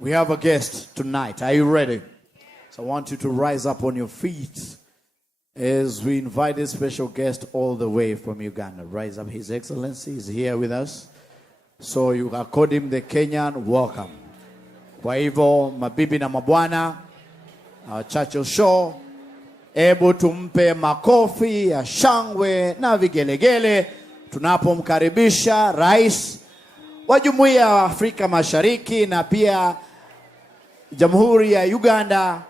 We have a guest tonight. Are you ready? So I want you to rise up on your feet as we invite a special guest all the way from Uganda. Rise up. His Excellency is here with us. So you accord him the Kenyan welcome. Kwa hivyo, mabibi na mabwana, Churchill Show, hebu tumpe makofi ya shangwe na vigelegele tunapomkaribisha Rais wa Jumuiya ya Afrika Mashariki na pia Jamhuri ya Uganda,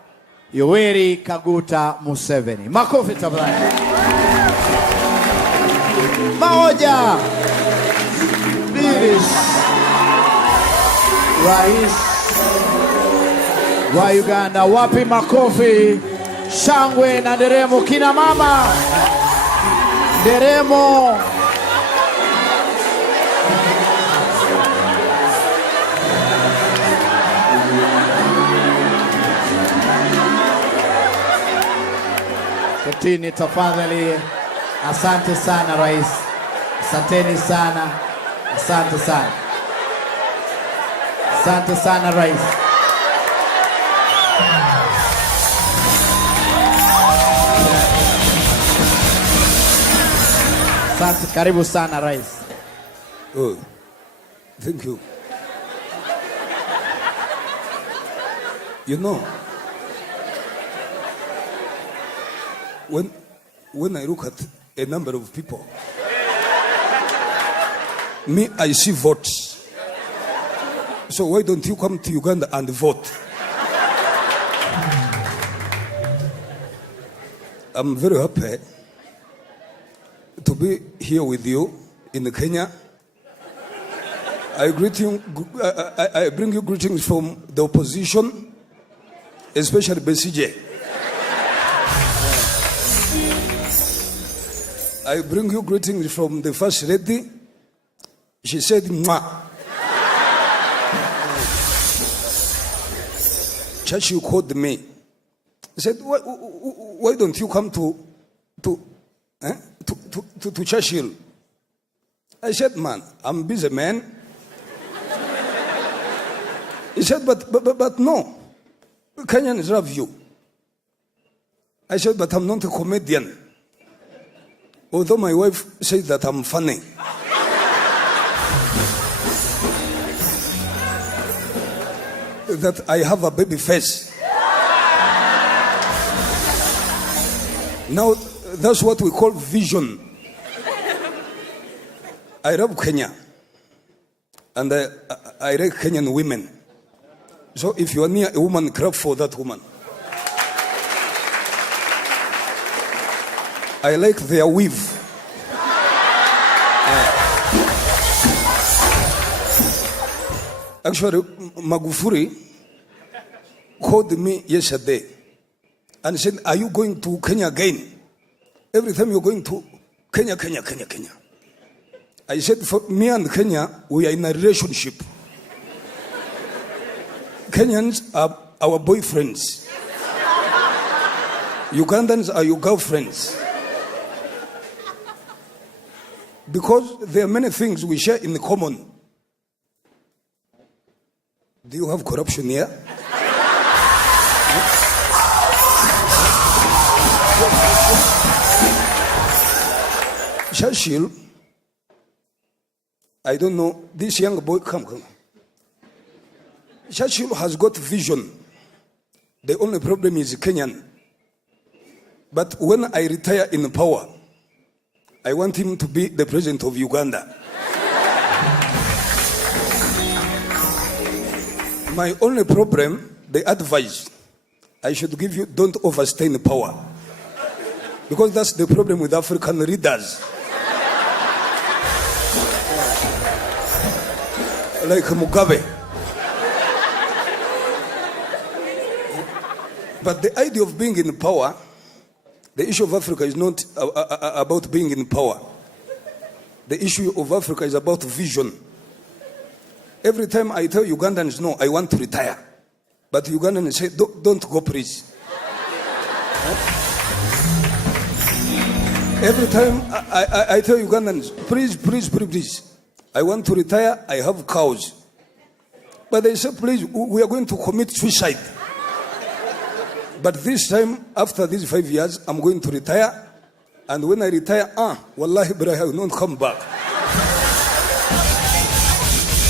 Yoweri Kaguta Museveni. Makofi tafadhali. Moja, mbili. Rais wa Uganda, wapi makofi, shangwe na nderemo kina mama. Nderemo. Ketini tafadhali. Asante sana Rais. Asanteni sana. Asante sana. Asante sana Rais. Asante, karibu sana Rais. Oh, thank you. You know, when I look at a number of people, me, I see votes. So why don't you come to Uganda and vote? I'm very happy to be here with you in Kenya. I bring you greetings from the opposition, especially BCJ. I bring you greetings from the First Lady. She said, "Mwah." Churchill called me. He said, why don't you come to Churchill? I said, man, I'm busy, man. He said, but no, Kenyans love you. I said, but I'm not a comedian. Although my wife said that I'm funny. That I have a baby face. Now, that's what we call vision. I love Kenya. And I like Kenyan women. So if you are near a woman, clap for that woman. I like their weave. Actually, Magufuli called me yesterday and said, are you going to Kenya again? Every time you're going to Kenya. I said, for me and Kenya, we are in a relationship. Kenyans are our boyfriends. Ugandans are your girlfriends. Because there are many things we share in common. Do you have corruption here? Churchill, I don't know, this young boy, come. Churchill has got vision. The only problem is Kenyan. But when I retire in power, I want him to be the president of Uganda. My only problem, the advice I should give you, don't overstay in power. Because that's the problem with African leaders. Like Mugabe. But the idea of being in power, the issue of Africa is not about being in power. The issue of Africa is about vision. Every time I tell Ugandans, no, I want to retire. But Ugandans say, don't go, please. Every time I tell Ugandans, please, I want to retire, I have cows. But they said, please, we are going to commit suicide. But this time, after these 5 years, I'm going to retire. And when I retire, wallahi, but I will not come back.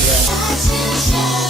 Yeah.